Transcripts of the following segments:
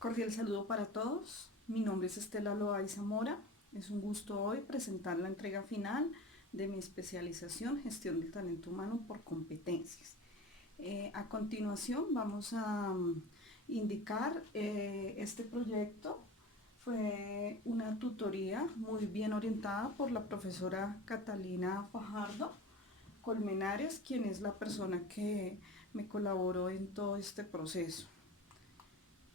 Cordial saludo para todos. Mi nombre es Estela Loaiza Mora. Es un gusto hoy presentar la entrega final de mi especialización Gestión del Talento Humano por Competencias. A continuación vamos a indicar este proyecto. Fue una tutoría muy bien orientada por la profesora Catalina Fajardo Colmenares, quien es la persona que me colaboró en todo este proceso.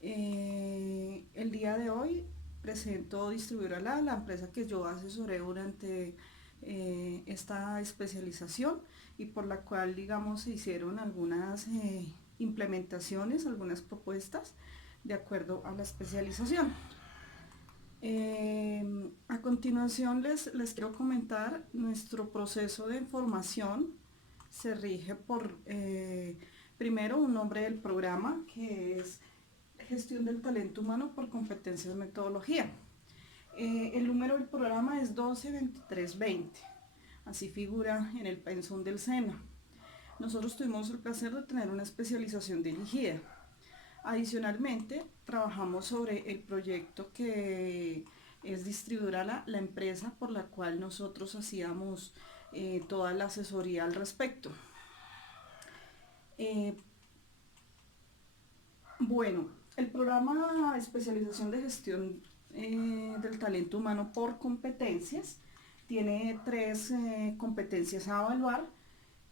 El día de hoy presento Distribuidora la empresa que yo asesoré durante esta especialización y por la cual, digamos, se hicieron algunas implementaciones, algunas propuestas de acuerdo a la especialización. A continuación les quiero comentar nuestro proceso de formación. Se rige por, primero, un nombre del programa, que es Gestión del Talento Humano por Competencias Metodología. El número del programa es 122320, así figura en el pensum del SENA. Nosotros tuvimos el placer de tener una especialización dirigida. Adicionalmente, trabajamos sobre el proyecto que es Distribuidora la empresa por la cual nosotros hacíamos toda la asesoría al respecto. Bueno, el programa Especialización de Gestión del Talento Humano por Competencias tiene tres competencias a evaluar.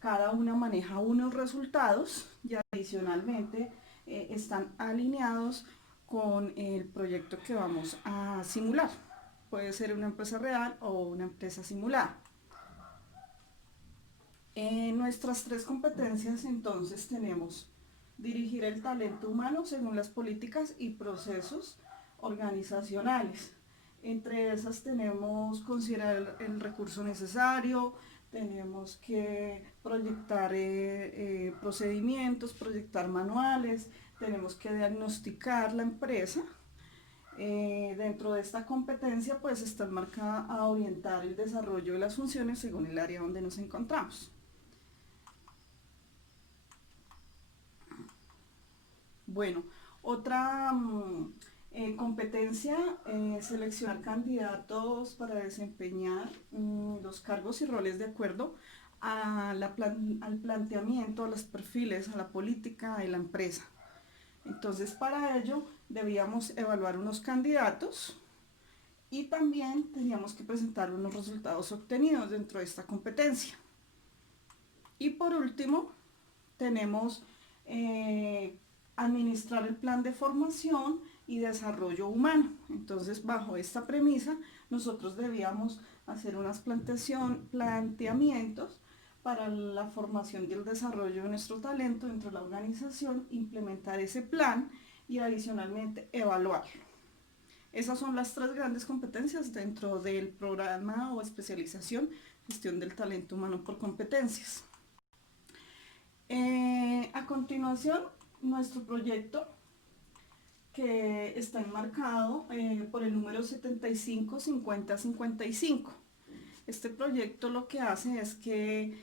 Cada una maneja unos resultados y adicionalmente están alineados con el proyecto que vamos a simular. Puede ser una empresa real o una empresa simulada. Nuestras tres competencias entonces tenemos dirigir el talento humano según las políticas y procesos organizacionales. Entre esas tenemos considerar el recurso necesario, tenemos que proyectar procedimientos, proyectar manuales, tenemos que diagnosticar la empresa. Dentro de esta competencia pues está enmarcada a orientar el desarrollo de las funciones según el área donde nos encontramos. Bueno, otra competencia, seleccionar candidatos para desempeñar los cargos y roles de acuerdo al planteamiento, a los perfiles, a la política de la empresa. Entonces, para ello debíamos evaluar unos candidatos y también teníamos que presentar unos resultados obtenidos dentro de esta competencia. Y por último, tenemos administrar el plan de formación y desarrollo humano. Entonces, bajo esta premisa, nosotros debíamos hacer unos planteamientos para la formación y el desarrollo de nuestro talento dentro de la organización, implementar ese plan y adicionalmente evaluarlo. Esas son las tres grandes competencias dentro del programa o especialización Gestión del Talento Humano por Competencias. A continuación, nuestro proyecto que está enmarcado por el número 755055. Este proyecto lo que hace es que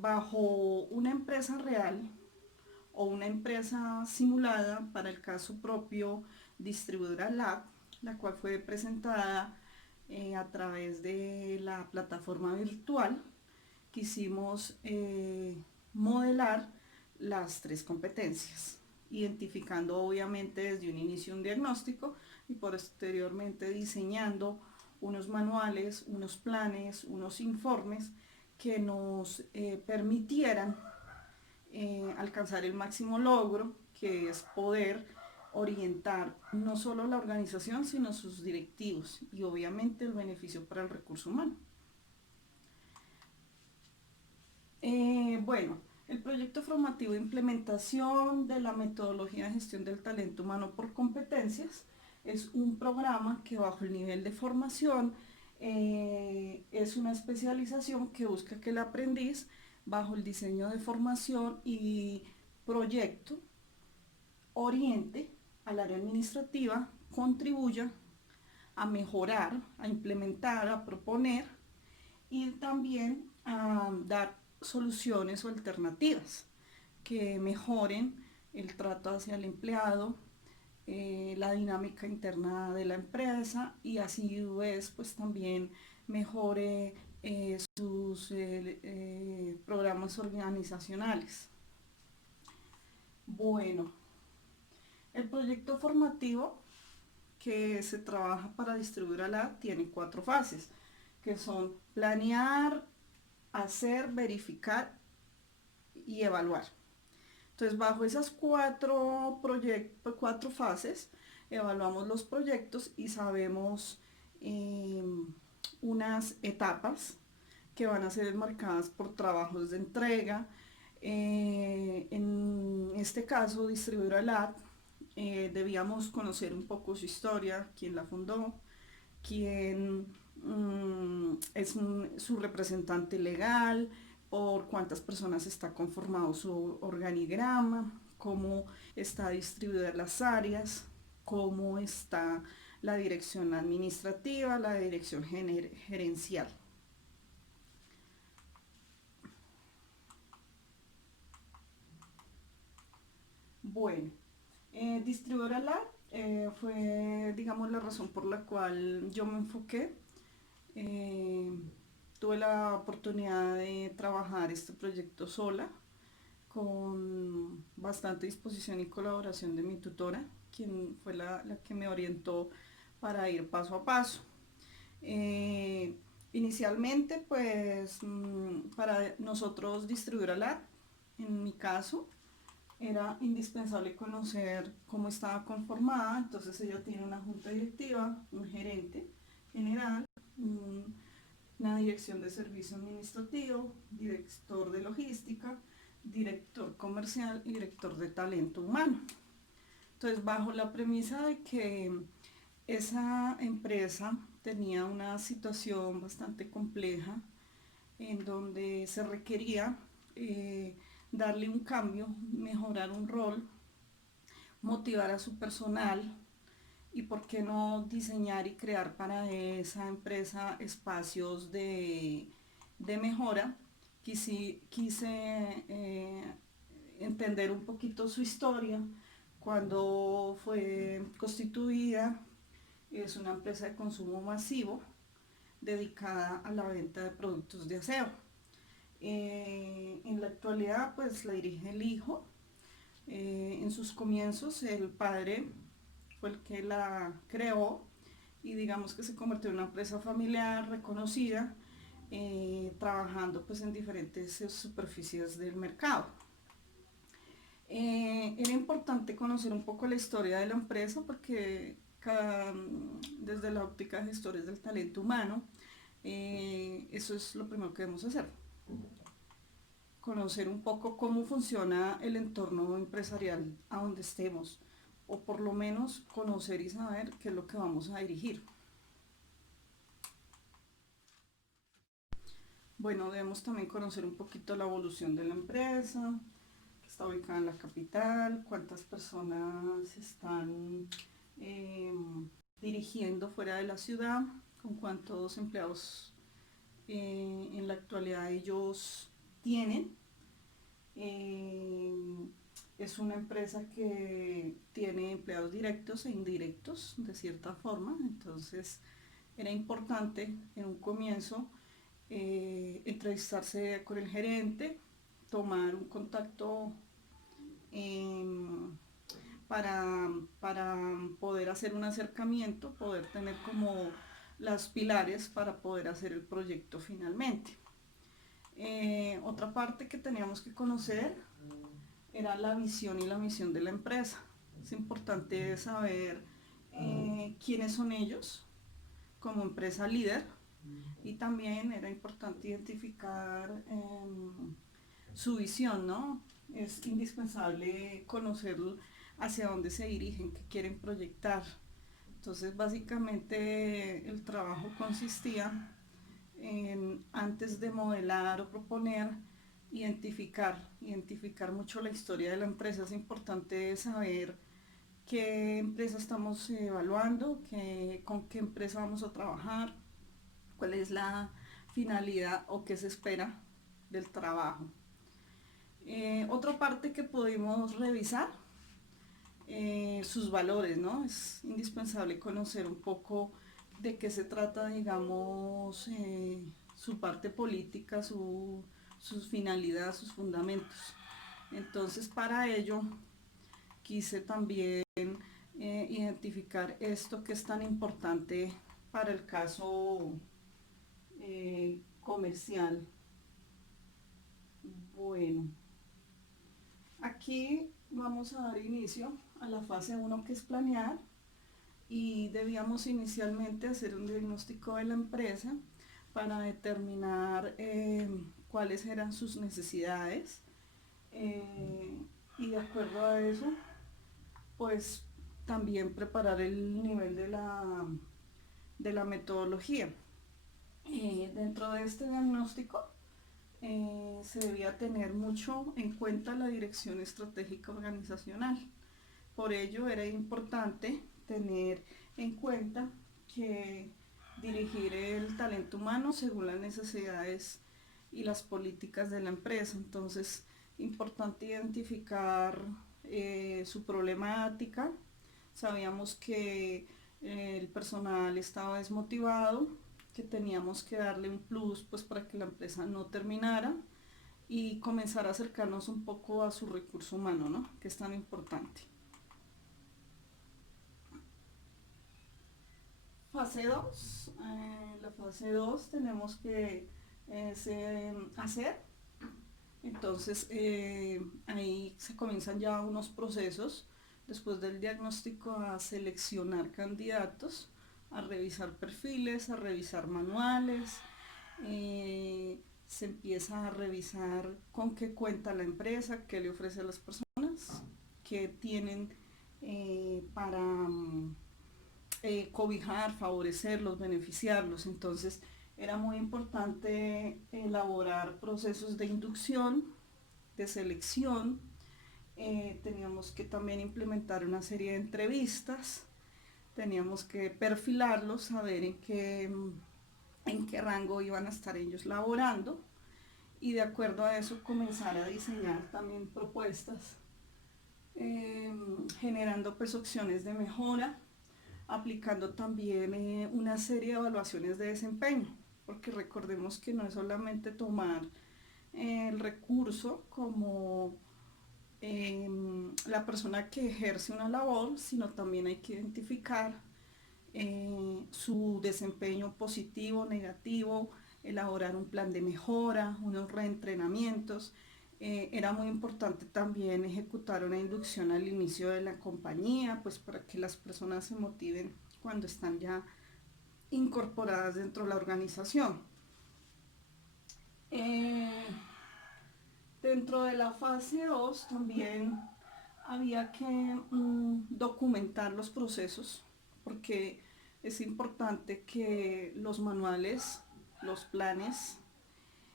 bajo una empresa real o una empresa simulada, para el caso propio Distribuidora Lab, la cual fue presentada a través de la plataforma virtual, quisimos modelar las tres competencias, identificando obviamente desde un inicio un diagnóstico y posteriormente diseñando unos manuales, unos planes, unos informes que nos permitieran alcanzar el máximo logro, que es poder orientar no solo la organización, sino sus directivos y obviamente el beneficio para el recurso humano. Bueno, el proyecto formativo de implementación de la metodología de gestión del talento humano por competencias es un programa que bajo el nivel de formación es una especialización que busca que el aprendiz, bajo el diseño de formación y proyecto, oriente al área administrativa, contribuya a mejorar, a implementar, a proponer y también a dar soluciones o alternativas que mejoren el trato hacia el empleado, la dinámica interna de la empresa y así pues también mejore sus programas organizacionales. Bueno, el proyecto formativo que se trabaja para distribuir a la tiene 4 fases, que son planear, hacer, verificar y evaluar. Entonces, bajo esas 4 fases, evaluamos los proyectos y sabemos eh, unas etapas que van a ser marcadas por trabajos de entrega. En este caso, Distribuidora LAT, debíamos conocer un poco su historia, quién la fundó, quién es su representante legal, por cuántas personas está conformado su organigrama, cómo está distribuidas las áreas, cómo está la dirección administrativa, la dirección gerencial. Bueno, Distribuidora LAT fue, digamos, la razón por la cual yo me enfoqué. Eh, Tuve la oportunidad de trabajar este proyecto sola, con bastante disposición y colaboración de mi tutora, quien fue la que me orientó para ir paso a paso. Eh, Inicialmente, pues, para nosotros distribuir a LAT, en mi caso, era indispensable conocer cómo estaba conformada. Entonces ella tiene una junta directiva, un gerente general, una dirección de servicio administrativo, director de logística, director comercial y director de talento humano. Entonces, bajo la premisa de que esa empresa tenía una situación bastante compleja en donde se requería darle un cambio, mejorar un rol, motivar a su personal y por qué no diseñar y crear para esa empresa espacios de mejora. Quise entender un poquito su historia, cuando fue constituida. Es una empresa de consumo masivo dedicada a la venta de productos de aseo. En la actualidad pues la dirige el hijo. En sus comienzos el padre fue el que la creó y digamos que se convirtió en una empresa familiar reconocida, trabajando pues en diferentes superficies del mercado. Era importante conocer un poco la historia de la empresa porque desde la óptica de gestores del talento humano, eso es lo primero que debemos hacer. Conocer un poco cómo funciona el entorno empresarial a donde estemos, o por lo menos conocer y saber qué es lo que vamos a dirigir. Bueno, debemos también conocer un poquito la evolución de la empresa, que está ubicada en la capital, cuántas personas están eh, dirigiendo fuera de la ciudad, con cuántos empleados en la actualidad ellos tienen. Es una empresa que tiene empleados directos e indirectos de cierta forma, entonces era importante en un comienzo entrevistarse con el gerente, tomar un contacto eh, para poder hacer un acercamiento, poder tener como las pilares para poder hacer el proyecto finalmente. Otra parte que teníamos que conocer era la visión y la misión de la empresa. Es importante saber quiénes son ellos como empresa líder, y también era importante identificar su visión, ¿no? Es indispensable conocer hacia dónde se dirigen, qué quieren proyectar. Entonces, básicamente el trabajo consistía en, antes de modelar o proponer, identificar mucho la historia de la empresa. Es importante saber qué empresa estamos evaluando, con qué empresa vamos a trabajar, cuál es la finalidad o qué se espera del trabajo. Otra parte que pudimos revisar sus valores, ¿no? Es indispensable conocer un poco de qué se trata, digamos, su parte política, sus finalidades, sus fundamentos. Entonces, para ello, quise también identificar esto que es tan importante para el caso comercial. Bueno, aquí vamos a dar inicio a la fase 1, que es planear, y debíamos inicialmente hacer un diagnóstico de la empresa para determinar cuáles eran sus necesidades, eh, y de acuerdo a eso pues también preparar el nivel de la metodología. Dentro de este diagnóstico se debía tener mucho en cuenta la dirección estratégica organizacional. Por ello era importante tener en cuenta que dirigir el talento humano según las necesidades y las políticas de la empresa. Entonces, importante identificar su problemática. Sabíamos que el personal estaba desmotivado, que teníamos que darle un plus pues para que la empresa no terminara, y comenzar a acercarnos un poco a su recurso humano, ¿no? Que es tan importante. Fase 2. La fase 2 tenemos que hacer. Entonces ahí se comienzan ya unos procesos después del diagnóstico a seleccionar candidatos, a revisar perfiles, a revisar manuales, se empieza a revisar con qué cuenta la empresa, qué le ofrece a las personas, qué tienen para cobijar, favorecerlos, beneficiarlos. Entonces era muy importante elaborar procesos de inducción, de selección. Teníamos que también implementar una serie de entrevistas, teníamos que perfilarlos, saber en qué rango iban a estar ellos laborando, y de acuerdo a eso comenzar a diseñar también propuestas, generando pues opciones de mejora, aplicando también una serie de evaluaciones de desempeño, porque recordemos que no es solamente tomar el recurso como la persona que ejerce una labor, sino también hay que identificar su desempeño positivo, negativo, elaborar un plan de mejora, unos reentrenamientos. Era muy importante también ejecutar una inducción al inicio de la compañía, pues para que las personas se motiven cuando están ya incorporadas dentro de la organización. Dentro de la fase 2 también había que documentar los procesos, porque es importante que los manuales, los planes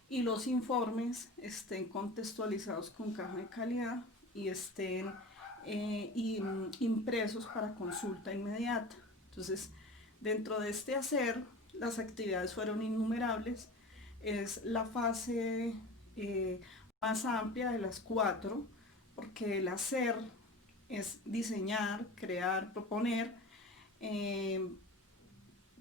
y los informes estén contextualizados con caja de calidad y estén impresos para consulta inmediata. Entonces, dentro de este hacer, las actividades fueron innumerables. Es la fase más amplia de las 4, porque el hacer es diseñar, crear, proponer, eh,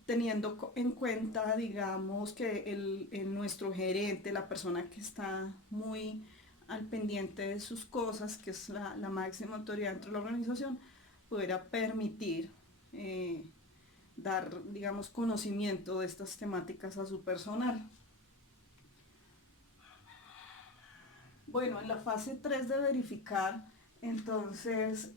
teniendo en cuenta, digamos, que nuestro gerente, la persona que está muy al pendiente de sus cosas, que es la máxima autoridad dentro de la organización, pudiera permitir eh, dar, digamos, conocimiento de estas temáticas a su personal. Bueno, en la fase 3 de verificar, entonces,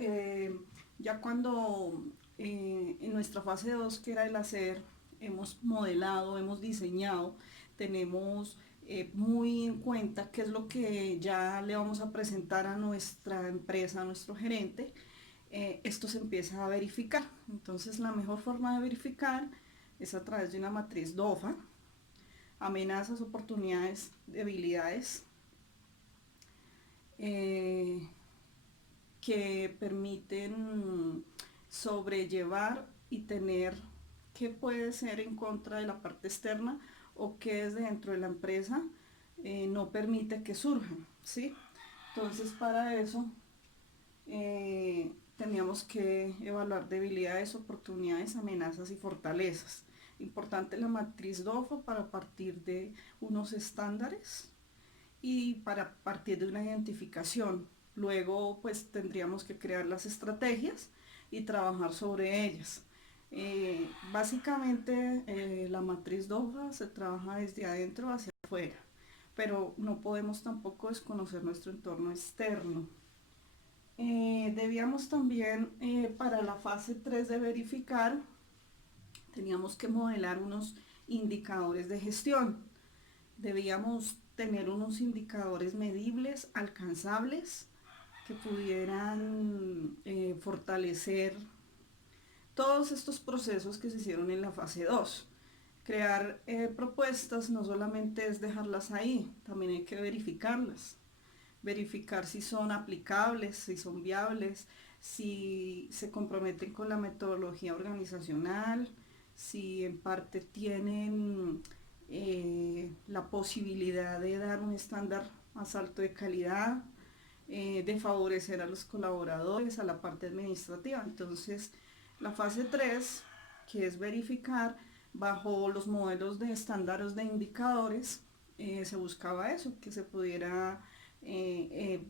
ya cuando en nuestra fase 2, que era el hacer, hemos modelado, hemos diseñado, tenemos muy en cuenta qué es lo que ya le vamos a presentar a nuestra empresa, a nuestro gerente, esto se empieza a verificar. Entonces, la mejor forma de verificar es a través de una matriz DOFA: amenazas, oportunidades, debilidades, eh, que permiten sobrellevar y tener qué puede ser en contra de la parte externa o qué es dentro de la empresa no permite que surjan, ¿sí? Entonces, para eso teníamos que evaluar debilidades, oportunidades, amenazas y fortalezas. Importante la matriz DOFA para partir de unos estándares y para partir de una identificación. Luego pues tendríamos que crear las estrategias y trabajar sobre ellas. Básicamente la matriz DOFA se trabaja desde adentro hacia afuera, pero no podemos tampoco desconocer nuestro entorno externo. Debíamos también para la fase 3 de verificar, teníamos que modelar unos indicadores de gestión. Debíamos tener unos indicadores medibles, alcanzables, que pudieran fortalecer todos estos procesos que se hicieron en la fase 2. Crear propuestas no solamente es dejarlas ahí, también hay que verificarlas. Verificar si son aplicables, si son viables, si se comprometen con la metodología organizacional, si en parte tienen la posibilidad de dar un estándar más alto de calidad, de favorecer a los colaboradores, a la parte administrativa. Entonces, la fase 3, que es verificar bajo los modelos de estándares de indicadores, se buscaba eso, que se pudiera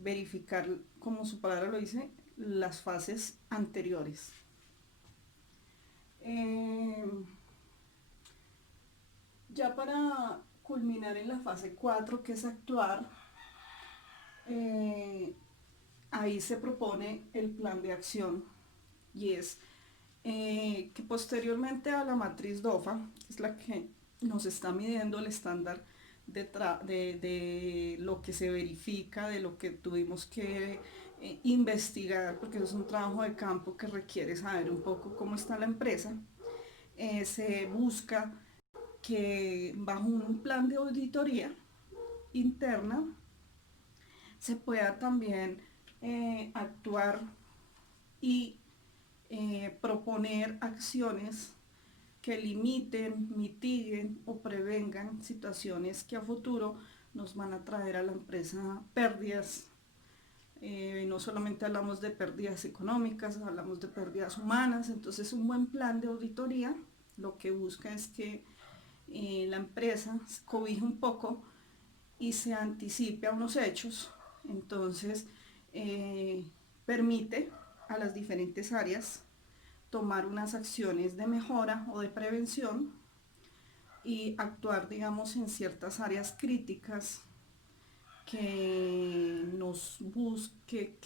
verificar, como su palabra lo dice, las fases anteriores. Ya para culminar en la fase 4, que es actuar, ahí se propone el plan de acción y es que posteriormente a la matriz DOFA, que es la que nos está midiendo el estándar de lo que se verifica, de lo que tuvimos que investigar, porque eso es un trabajo de campo que requiere saber un poco cómo está la empresa. Se busca que bajo un plan de auditoría interna se pueda también actuar y proponer acciones que limiten, mitiguen o prevengan situaciones que a futuro nos van a traer a la empresa pérdidas. No solamente hablamos de pérdidas económicas, hablamos de pérdidas humanas. Entonces un buen plan de auditoría lo que busca es que la empresa cobije un poco y se anticipe a unos hechos. Entonces permite a las diferentes áreas tomar unas acciones de mejora o de prevención y actuar, digamos, en ciertas áreas críticas que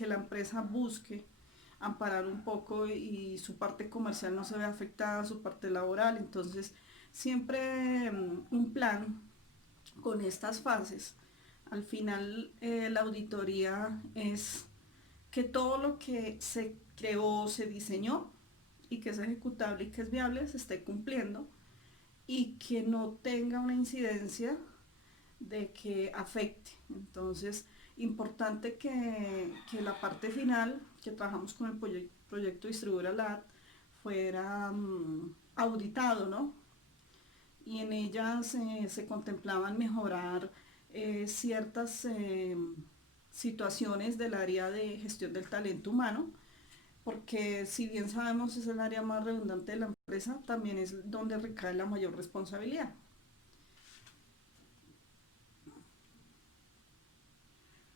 la empresa busque amparar un poco y su parte comercial no se ve afectada, su parte laboral. Entonces, siempre un plan con estas fases. Al final, la auditoría es que todo lo que se creó, se diseñó y que es ejecutable y que es viable se esté cumpliendo y que no tenga una incidencia de que afecte. Entonces, importante que la parte final, que trabajamos con el proyecto Distribuidora LAT, fuera auditado, ¿no? Y en ella se contemplaban mejorar ciertas situaciones del área de gestión del talento humano, porque si bien sabemos es el área más redundante de la empresa, también es donde recae la mayor responsabilidad.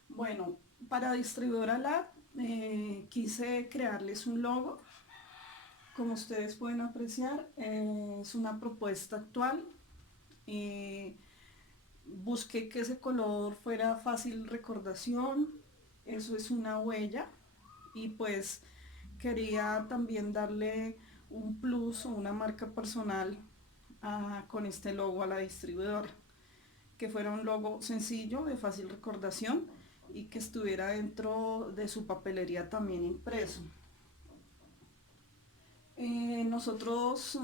Bueno, para Distribuidora Lab quise crearles un logo. Como ustedes pueden apreciar, es una propuesta actual. Eh, Busqué que ese color fuera fácil recordación, eso es una huella, y pues quería también darle un plus o una marca personal con este logo a la distribuidora, que fuera un logo sencillo, de fácil recordación y que estuviera dentro de su papelería también impreso. Nosotros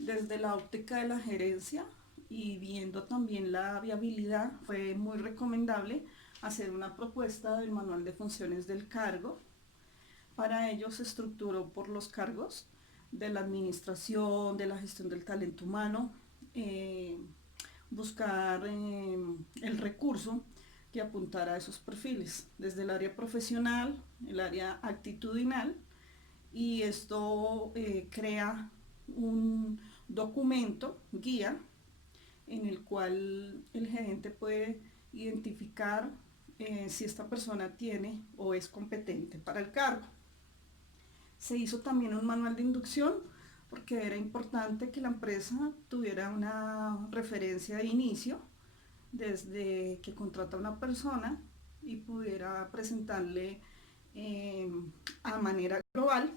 desde la óptica de la gerencia y viendo también la viabilidad, fue muy recomendable hacer una propuesta del manual de funciones del cargo. Para ello se estructuró por los cargos de la administración, de la gestión del talento humano, buscar el recurso que apuntara a esos perfiles, desde el área profesional, el área actitudinal, y esto crea un documento, guía, en el cual el gerente puede identificar si esta persona tiene o es competente para el cargo. Se hizo también un manual de inducción porque era importante que la empresa tuviera una referencia de inicio desde que contrata a una persona y pudiera presentarle eh, a manera global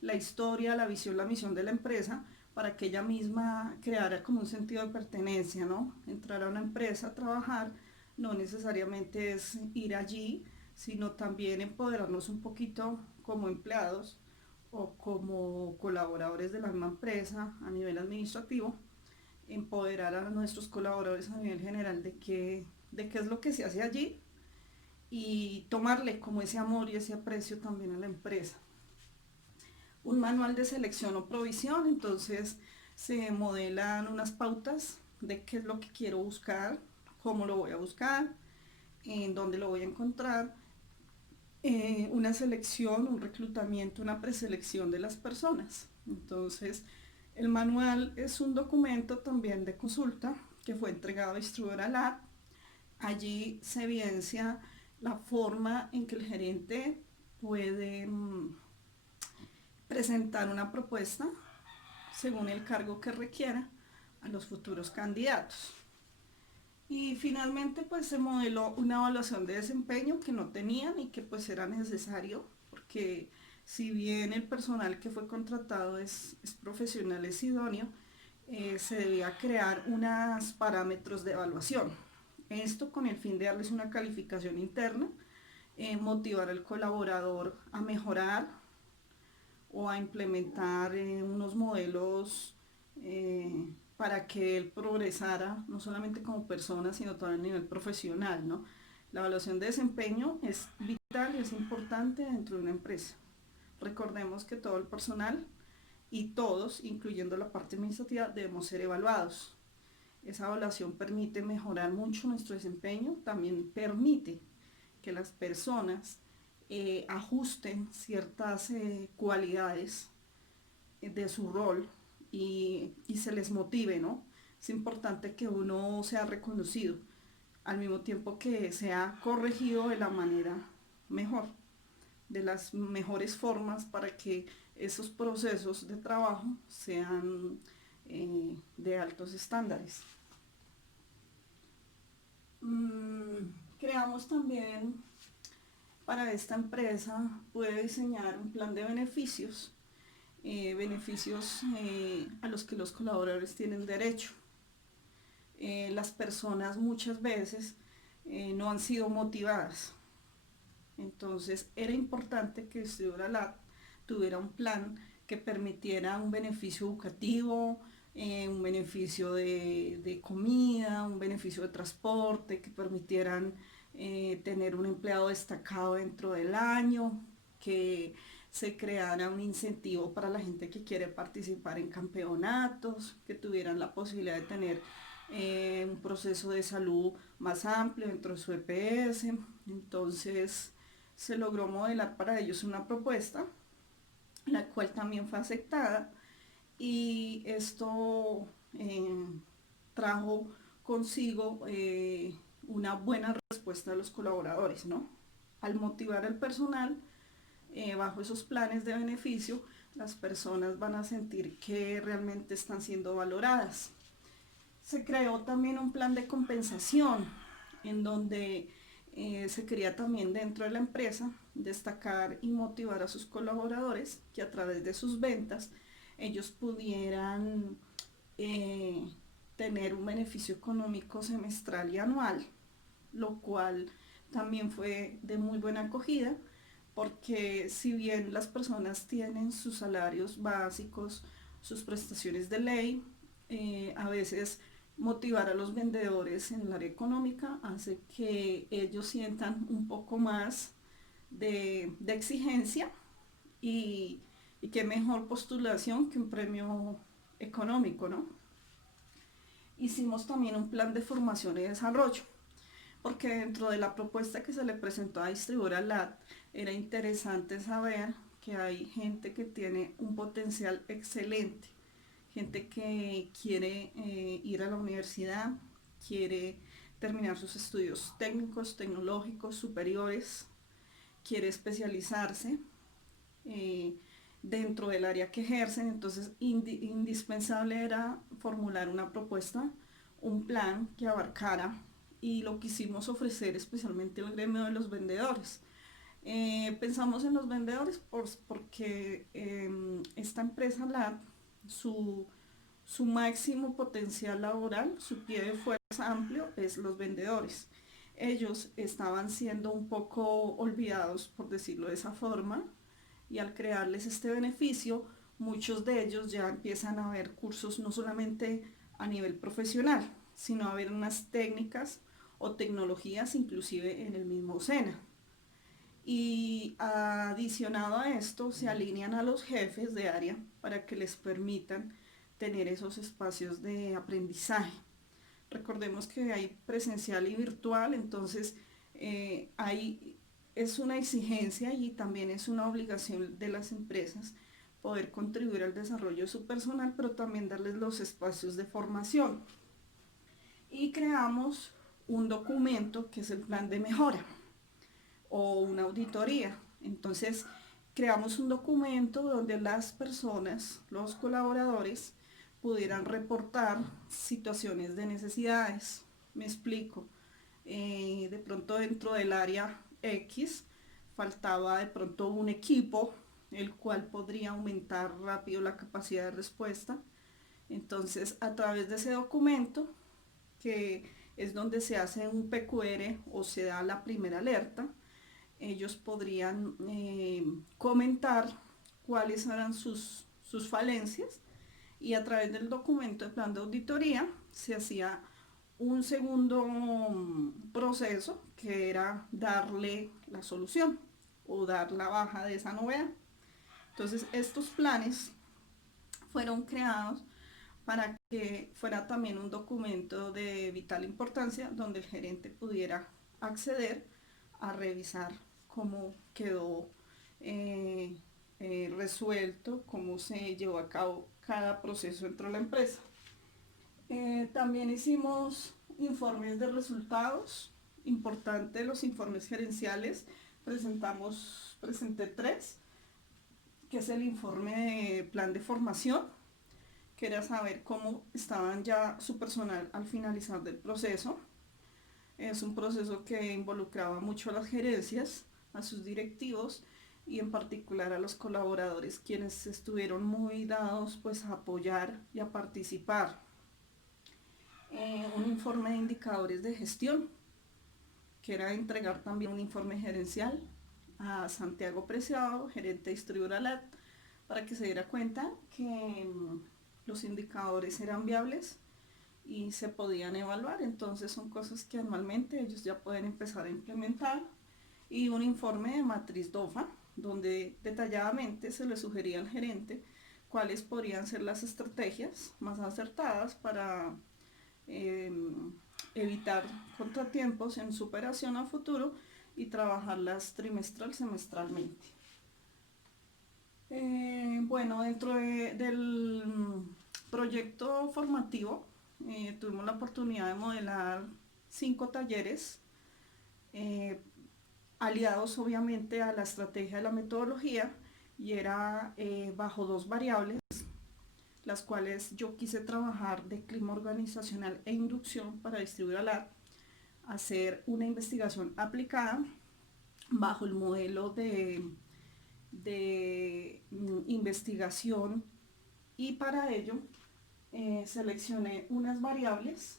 la historia, la visión, la misión de la empresa para que ella misma creara como un sentido de pertenencia, ¿no? Entrar a una empresa a trabajar no necesariamente es ir allí, sino también empoderarnos un poquito como empleados o como colaboradores de la misma empresa a nivel administrativo, empoderar a nuestros colaboradores a nivel general de qué es lo que se hace allí y tomarle como ese amor y ese aprecio también a la empresa. Un manual de selección o provisión, entonces se modelan unas pautas de qué es lo que quiero buscar, cómo lo voy a buscar, en dónde lo voy a encontrar, una selección, un reclutamiento, una preselección de las personas. Entonces, el manual es un documento también de consulta que fue entregado a distribuidora LAT. Allí se evidencia la forma en que el gerente puede presentar una propuesta según el cargo que requiera a los futuros candidatos. Y finalmente pues se modeló una evaluación de desempeño que no tenían y que pues era necesario porque si bien el personal que fue contratado es profesional, es idóneo, se debía crear unos parámetros de evaluación. Esto con el fin de darles una calificación interna, motivar al colaborador a mejorar o a implementar unos modelos para que él progresara, no solamente como persona, sino también a nivel profesional, ¿no? La evaluación de desempeño es vital y es importante dentro de una empresa. Recordemos que todo el personal y todos, incluyendo la parte administrativa, debemos ser evaluados. Esa evaluación permite mejorar mucho nuestro desempeño, también permite que las personas ajusten ciertas cualidades de su rol y se les motive, ¿no? Es importante que uno sea reconocido, al mismo tiempo que sea corregido de la manera mejor, de las mejores formas para que esos procesos de trabajo sean de altos estándares. Creamos también para esta empresa, puede diseñar un plan de beneficios, a los que los colaboradores tienen derecho. Las personas muchas veces no han sido motivadas, entonces era importante que Estudiora Lab tuviera un plan que permitiera un beneficio educativo, un beneficio de comida, un beneficio de transporte, que permitieran tener un empleado destacado dentro del año, que se creara un incentivo para la gente que quiere participar en campeonatos, que tuvieran la posibilidad de tener un proceso de salud más amplio dentro de su EPS. Entonces se logró modelar para ellos una propuesta, la cual también fue aceptada y esto trajo consigo una buena respuesta de los colaboradores, ¿no? Al motivar al personal bajo esos planes de beneficio, las personas van a sentir que realmente están siendo valoradas. Se creó también un plan de compensación en donde se quería también dentro de la empresa destacar y motivar a sus colaboradores que a través de sus ventas ellos pudieran eh, tener un beneficio económico semestral y anual, lo cual también fue de muy buena acogida, porque si bien las personas tienen sus salarios básicos, sus prestaciones de ley, a veces motivar a los vendedores en el área económica hace que ellos sientan un poco más de exigencia y, y qué mejor postulación que un premio económico, ¿no? Hicimos también un plan de formación y desarrollo porque dentro de la propuesta que se le presentó a Distribuidora LAT era interesante saber que hay gente que tiene un potencial excelente, gente que quiere ir a la universidad, quiere terminar sus estudios técnicos, tecnológicos, superiores, quiere especializarse eh, dentro del área que ejercen. Entonces indispensable era formular una propuesta, un plan que abarcara, y lo quisimos ofrecer especialmente al gremio de los vendedores. Pensamos en los vendedores porque esta empresa LAD, su, su máximo potencial laboral, su pie de fuerza amplio es los vendedores. Ellos estaban siendo un poco olvidados, por decirlo de esa forma, y al crearles este beneficio, muchos de ellos ya empiezan a ver cursos no solamente a nivel profesional, sino a ver unas técnicas o tecnologías inclusive en el mismo SENA. Y adicionado a esto, se alinean a los jefes de área para que les permitan tener esos espacios de aprendizaje. Recordemos que hay presencial y virtual, entonces es una exigencia y también es una obligación de las empresas poder contribuir al desarrollo de su personal, pero también darles los espacios de formación. Y creamos un documento que es el plan de mejora o una auditoría. Entonces, creamos un documento donde las personas, los colaboradores, pudieran reportar situaciones de necesidades. Me explico. De pronto dentro del área X faltaba de pronto un equipo el cual podría aumentar rápido la capacidad de respuesta. Entonces, a través de ese documento, que es donde se hace un PQR o se da la primera alerta, ellos podrían comentar cuáles eran sus falencias, y a través del documento de plan de auditoría se hacía un segundo proceso que era darle la solución o dar la baja de esa novedad. Entonces estos planes fueron creados para que fuera también un documento de vital importancia donde el gerente pudiera acceder a revisar cómo quedó eh, resuelto, cómo se llevó a cabo cada proceso dentro de la empresa. También hicimos informes de resultados, importante los informes gerenciales, presenté tres, que es el informe de plan de formación, que era saber cómo estaban ya su personal al finalizar del proceso. Es un proceso que involucraba mucho a las gerencias, a sus directivos y en particular a los colaboradores, quienes estuvieron muy dados pues a apoyar y a participar. Un informe de indicadores de gestión, que era entregar también un informe gerencial a Santiago Preciado, gerente de distribuidora LAT, para que se diera cuenta que los indicadores eran viables y se podían evaluar. Entonces son cosas que anualmente ellos ya pueden empezar a implementar. Y un informe de matriz DOFA, donde detalladamente se le sugería al gerente cuáles podrían ser las estrategias más acertadas para eh, evitar contratiempos en su operación a futuro y trabajarlas trimestral, semestralmente. Bueno, dentro del proyecto formativo tuvimos la oportunidad de modelar 5 talleres eh, aliados obviamente a la estrategia de la metodología, y era bajo 2 variables, las cuales yo quise trabajar de clima organizacional e inducción para distribuir a la hacer una investigación aplicada bajo el modelo de investigación, y para ello seleccioné unas variables.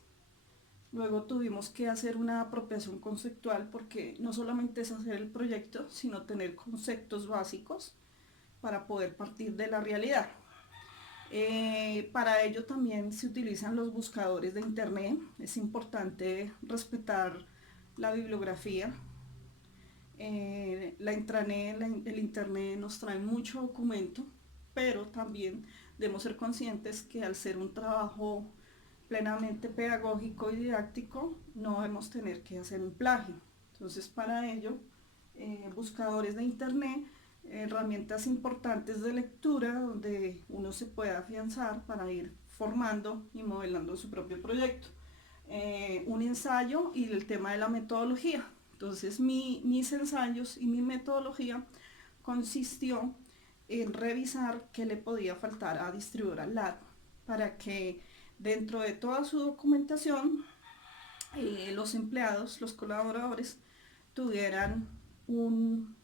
Luego tuvimos que hacer una apropiación conceptual porque no solamente es hacer el proyecto, sino tener conceptos básicos para poder partir de la realidad. Para ello también se utilizan los buscadores de internet. Es importante respetar la bibliografía. La intranet, el internet nos trae mucho documento, pero también debemos ser conscientes que al ser un trabajo plenamente pedagógico y didáctico, no debemos tener que hacer un plagio. Entonces, para ello, buscadores de internet, herramientas importantes de lectura donde uno se pueda afianzar para ir formando y modelando su propio proyecto. Un ensayo y el tema de la metodología. Entonces, mis ensayos y mi metodología consistió en revisar qué le podía faltar a Distribuidora LAD para que dentro de toda su documentación los empleados, los colaboradores, tuvieran un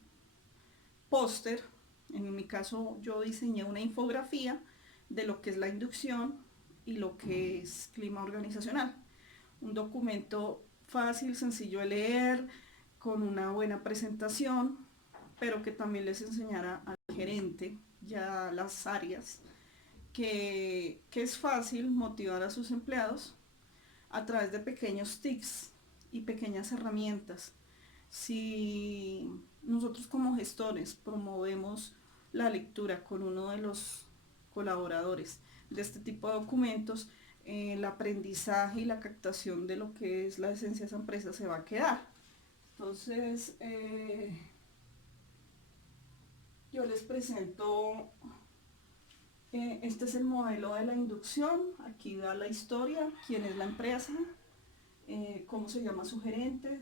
póster. En mi caso yo diseñé una infografía de lo que es la inducción y lo que es clima organizacional. Un documento fácil, sencillo de leer, con una buena presentación, pero que también les enseñara al gerente ya las áreas que es fácil motivar a sus empleados a través de pequeños tips y pequeñas herramientas. Si nosotros como gestores promovemos la lectura con uno de los colaboradores de este tipo de documentos, el aprendizaje y la captación de lo que es la esencia de esa empresa se va a quedar. Entonces, yo les presento, este es el modelo de la inducción, aquí da la historia, quién es la empresa, cómo se llama su gerente,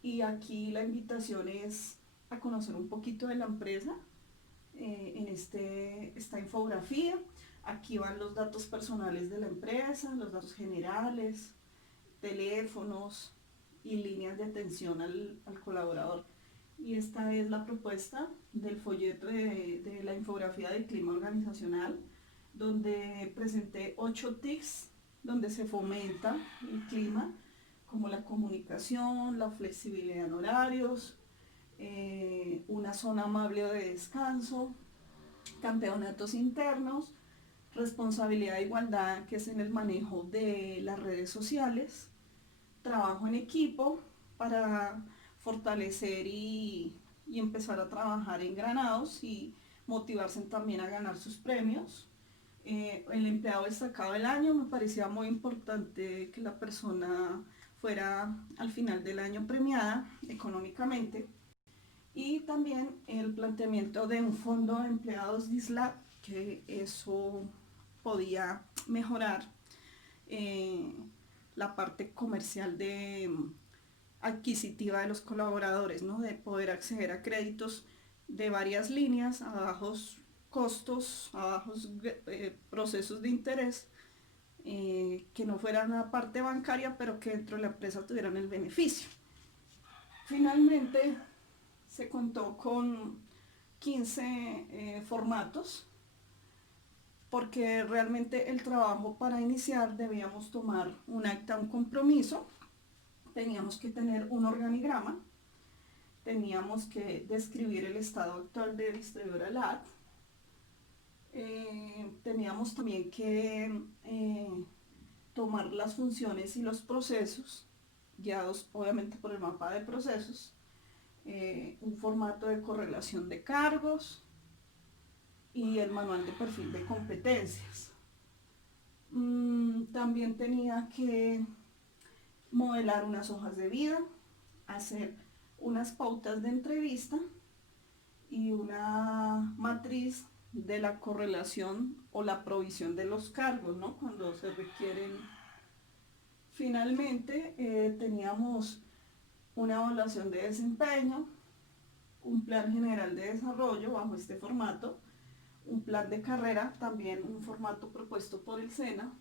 y aquí la invitación es a conocer un poquito de la empresa en esta infografía. Aquí van los datos personales de la empresa, los datos generales, teléfonos y líneas de atención al colaborador. Y esta es la propuesta del folleto de la infografía del clima organizacional, donde presenté 8 tips donde se fomenta el clima, como la comunicación, la flexibilidad en horarios, una zona amable de descanso, campeonatos internos, responsabilidad e igualdad, que es en el manejo de las redes sociales, trabajo en equipo para fortalecer y empezar a trabajar en granados y motivarse también a ganar sus premios. El empleado destacado del año, me parecía muy importante que la persona fuera al final del año premiada económicamente, y también el planteamiento de un fondo de empleados DISLAB, que eso podía mejorar eh, la parte comercial adquisitiva de los colaboradores, ¿no? De poder acceder a créditos de varias líneas a bajos costos, a bajos procesos de interés, que no fueran a parte bancaria, pero que dentro de la empresa tuvieran el beneficio. Finalmente se contó con 15 formatos, porque realmente el trabajo para iniciar debíamos tomar un acta, un compromiso, teníamos que tener un organigrama, teníamos que describir el estado actual de Distribuidora LAD, teníamos también que tomar las funciones y los procesos, guiados obviamente por el mapa de procesos, un formato de correlación de cargos y el manual de perfil de competencias. También tenía que modelar unas hojas de vida, hacer unas pautas de entrevista y una matriz de la correlación o la provisión de los cargos, ¿no? Cuando se requieren. Finalmente, teníamos una evaluación de desempeño, un plan general de desarrollo bajo este formato, un plan de carrera, también un formato propuesto por el SENA,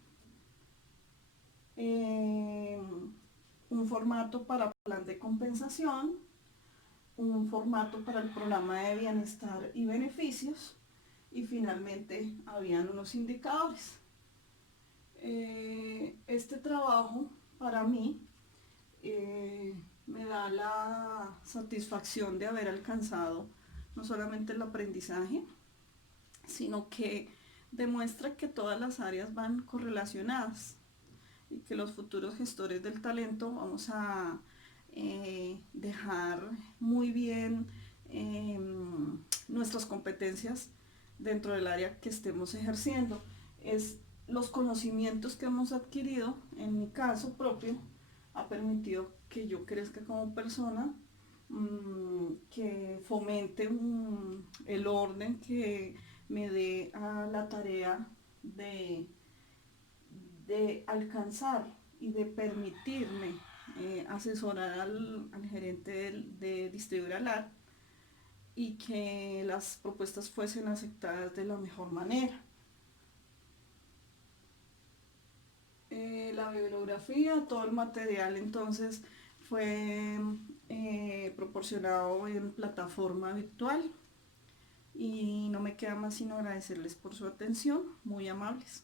un formato para plan de compensación, un formato para el programa de bienestar y beneficios, y finalmente habían unos indicadores. Este trabajo para mí me da la satisfacción de haber alcanzado no solamente el aprendizaje, sino que demuestra que todas las áreas van correlacionadas y que los futuros gestores del talento vamos a dejar muy bien nuestras competencias dentro del área que estemos ejerciendo. Es los conocimientos que hemos adquirido, en mi caso propio, ha permitido que yo crezca como persona, que fomente el orden, que me dé a la tarea de, de alcanzar y de permitirme asesorar al gerente de distribuidora LAR y que las propuestas fuesen aceptadas de la mejor manera. La bibliografía, todo el material entonces fue proporcionado en plataforma virtual y no me queda más sino agradecerles por su atención, muy amables.